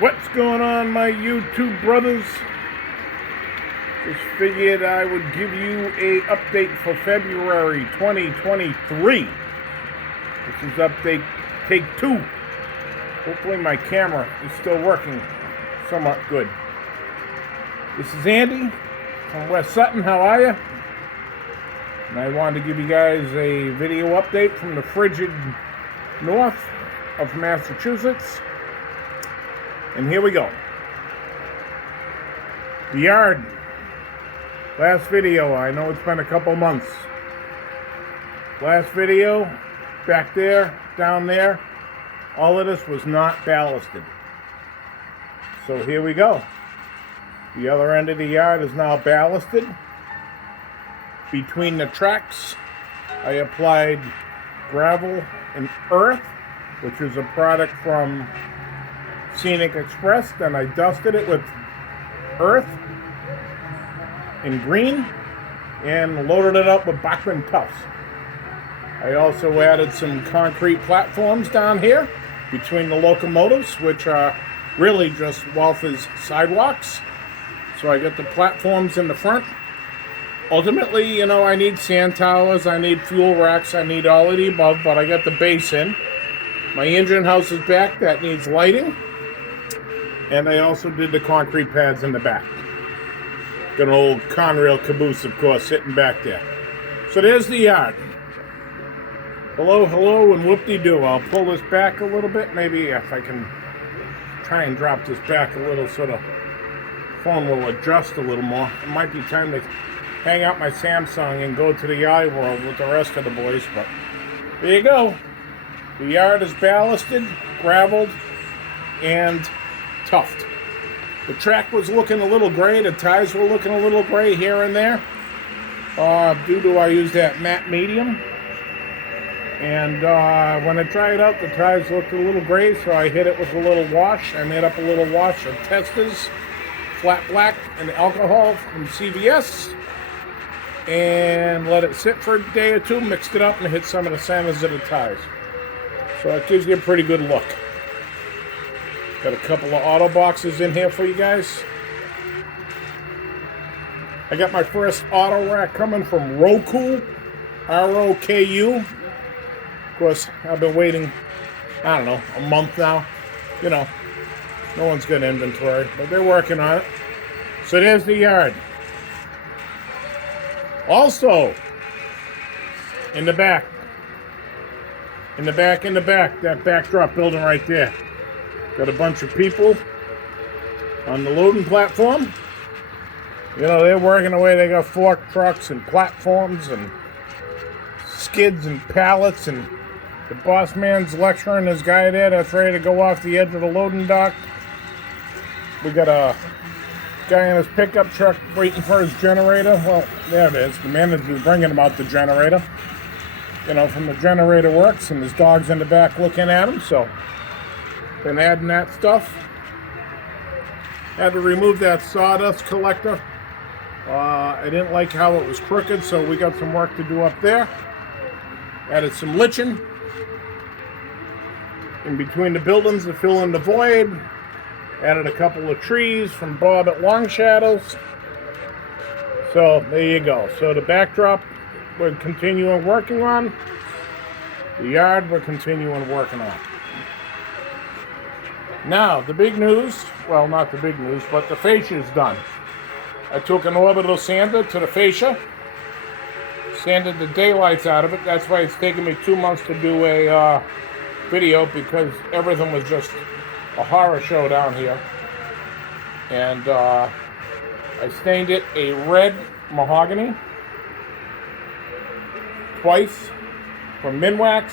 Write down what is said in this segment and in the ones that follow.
What's going on, my YouTube brothers? Just figured I would give you a update for February 2023. This is update take 2. Hopefully my camera is still working somewhat good. This is Andy from West Sutton. How are you? And I wanted to give you guys a video update from the frigid north of Massachusetts. And here we go. The yard. Last video, I know it's been a couple months. Last video, back there, down there, all of this was not ballasted. So here we go. The other end of the yard is now ballasted. Between the tracks, I applied gravel and earth, which is a product from Scenic Express. Then I dusted it with earth in green and loaded it up with Bachman tufts. I also added some concrete platforms down here between the locomotives, which are really just Walther's sidewalks. So I got the platforms in the front. Ultimately, you know, I need sand towers, I need fuel racks, I need all of the above, but I got the base in. My engine house is back, that needs lighting. And I also did the concrete pads in the back. Got an old Conrail caboose, of course, sitting back there. So there's the yard. Hello, hello, and whoop-de-doo. I'll pull this back a little bit. Maybe if I can try and drop this back a little so the phone will adjust a little more. It might be time to hang out my Samsung and go to the iWorld with the rest of the boys, but there you go. The yard is ballasted, graveled, and tuffed. The track was looking a little gray, the tires were looking a little gray here and there, due to I used that matte medium. And when I tried it out, the tires looked a little gray, so I hit it with a little wash. I made up a little wash of Testas, flat black, and alcohol from CVS, and let it sit for a day or two, mixed it up, and hit some of the centers of the tires. So it gives you a pretty good look. Got a couple of auto boxes in here for you guys. I got my first auto rack coming from Roku, R-O-K-U. Of course, I've been waiting, I don't know, a month now. You know, no one's got inventory, but they're working on it. So there's the yard. Also, in the back, that backdrop building right there. Got a bunch of people on the loading platform. You know, they're working away. They got fork trucks and platforms and skids and pallets, and the boss man's lecturing this guy there that's ready to go off the edge of the loading dock. We got a guy in his pickup truck waiting for his generator. Well, there it is. The manager's bringing him out the generator. You know, from the generator works, and his dog's in the back looking at him, so been adding that stuff. Had to remove that sawdust collector. I didn't like how it was crooked, so we got some work to do up there. Added some liching in between the buildings to fill in the void. Added a couple of trees from Bob at Long Shadows. So there you go. So the backdrop we're continuing working on. The yard we're continuing working on. Now, the big news, well, not the big news, but the fascia is done. I took an orbital sander to the fascia, sanded the daylights out of it. That's why it's taken me 2 months to do a video, because everything was just a horror show down here. And I stained it a red mahogany twice from Minwax.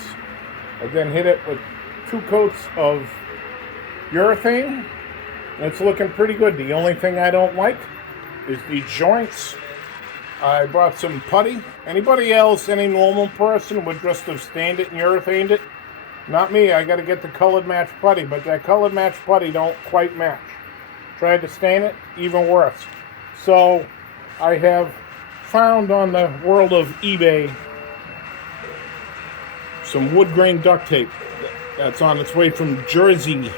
I then hit it with 2 coats of urethane, and it's looking pretty good. The only thing I don't like is the joints. I brought some putty. Anybody else, any normal person, would just have stained it and urethaned it. Not me. I got to get the colored match putty, but that colored match putty don't quite match. Tried to stain it, even worse. So I have found on the world of eBay some wood grain duct tape that's on its way from Jersey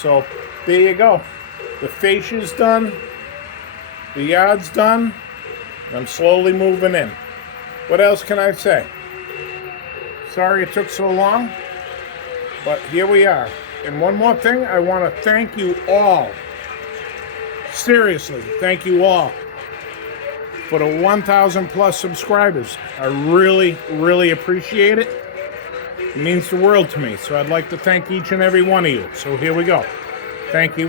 So there you go. The fascia's done. The yard's done. I'm slowly moving in. What else can I say? Sorry it took so long, but here we are. And one more thing, I want to thank you all. Seriously, thank you all for the 1,000 plus subscribers. I really, really appreciate it. It means the world to me. So I'd like to thank each and every one of you. So here we go. Thank you,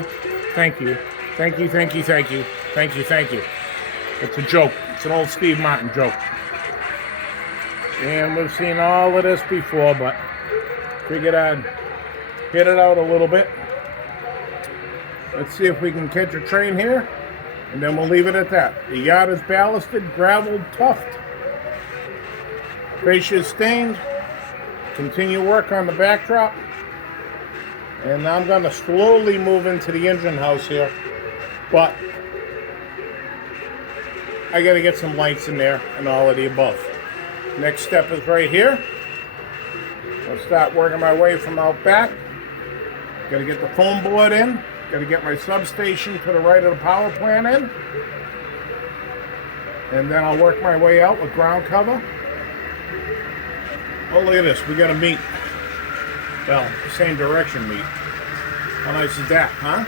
thank you, thank you, thank you, thank you, thank you, thank you. It's a joke. It's an old Steve Martin joke. And we've seen all of this before, but figured I'd hit it out a little bit. Let's see if we can catch a train here, and then we'll leave it at that. The yard is ballasted, graveled, tuffed. Fascia is stained. Continue work on the backdrop. And now I'm going to slowly move into the engine house here. But I got to get some lights in there and all of the above. Next step is right here. I'll start working my way from out back. Got to get the foam board in. Got to get my substation to the right of the power plant in. And then I'll work my way out with ground cover. Oh, look at this. We got a meet. Well, the same direction meet. How nice is that, huh?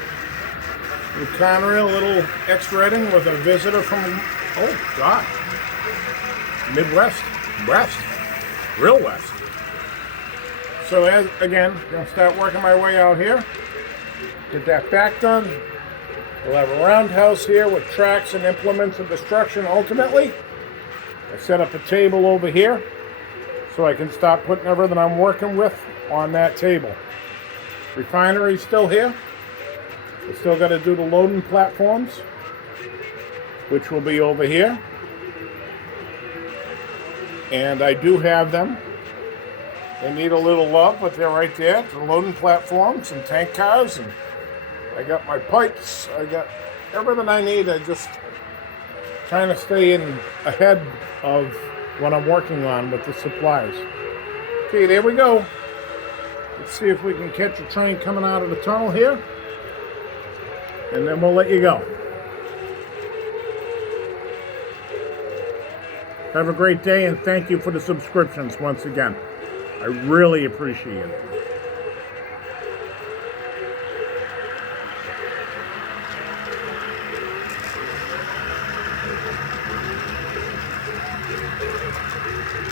Little Conrail, little X-Redding with a visitor from, oh, God. Midwest. West. Real west. So, again, going to start working my way out here. Get that back done. We'll have a roundhouse here with tracks and implements of destruction ultimately. I set up a table over here so I can start putting everything I'm working with on that table. Refinery's still here. We still got to do the loading platforms, which will be over here. And I do have them. They need a little love, but they're right there. The loading platforms and tank cars, and I got my pipes. I got everything I need. I just trying to stay in ahead of what I'm working on with the supplies. Okay, there we go. Let's see if we can catch a train coming out of the tunnel here, and then we'll let you go. Have a great day, and thank you for the subscriptions once again. I really appreciate it.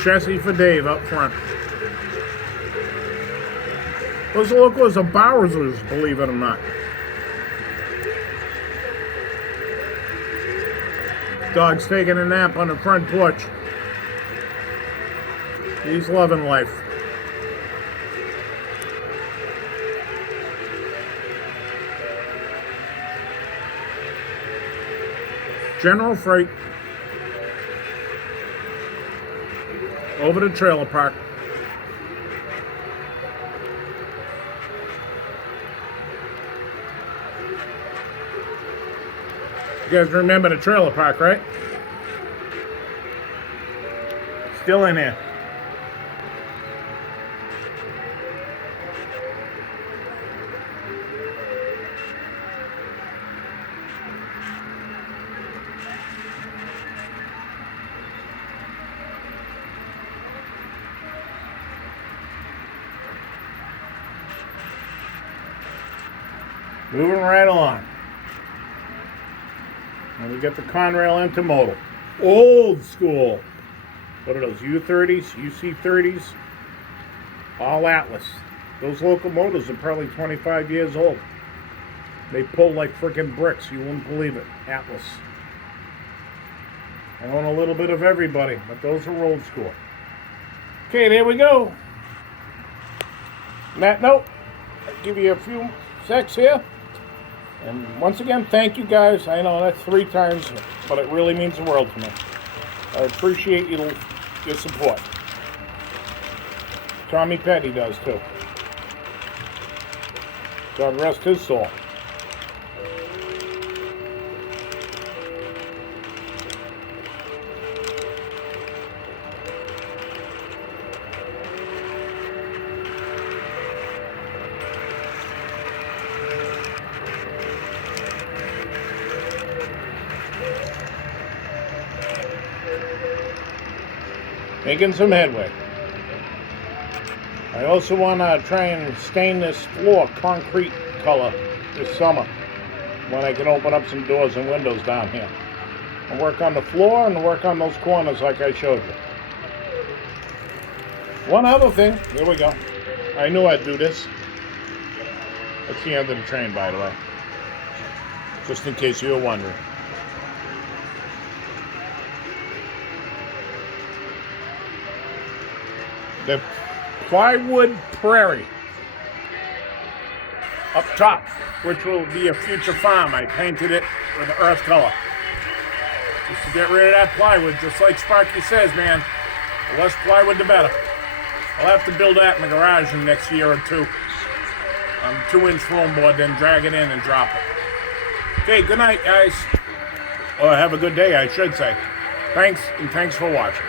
Chassis for Dave up front. Those locals are Bowser's, believe it or not. Dog's taking a nap on the front porch. He's loving life. General Freight. Over to trailer park. You guys remember the trailer park, right? Still in here. Moving right along. And we got the Conrail intermodal. Old school. What are those, U30s, UC30s? All Atlas. Those locomotives are probably 25 years old. They pull like frickin' bricks. You wouldn't believe it. Atlas. I own a little bit of everybody, but those are old school. Okay, there we go. On that note, I'll give you a few secs here. And once again, thank you guys. I know that's 3 times, but it really means the world to me. I appreciate your support. Tommy Petty does too. God rest his soul. Making some headway. I also want to try and stain this floor concrete color this summer when I can open up some doors and windows down here. And work on the floor and work on those corners like I showed you. One other thing, here we go. I knew I'd do this. That's the end of the train, by the way. Just in case you were wondering. The plywood prairie up top, which will be a future farm. I painted it with the earth color. Just to get rid of that plywood, just like Sparky says, man. The less plywood, the better. I'll have to build that in the garage in the next year or two. 2-inch foam board, then drag it in and drop it. Okay, good night, guys. Or have a good day, I should say. Thanks, and thanks for watching.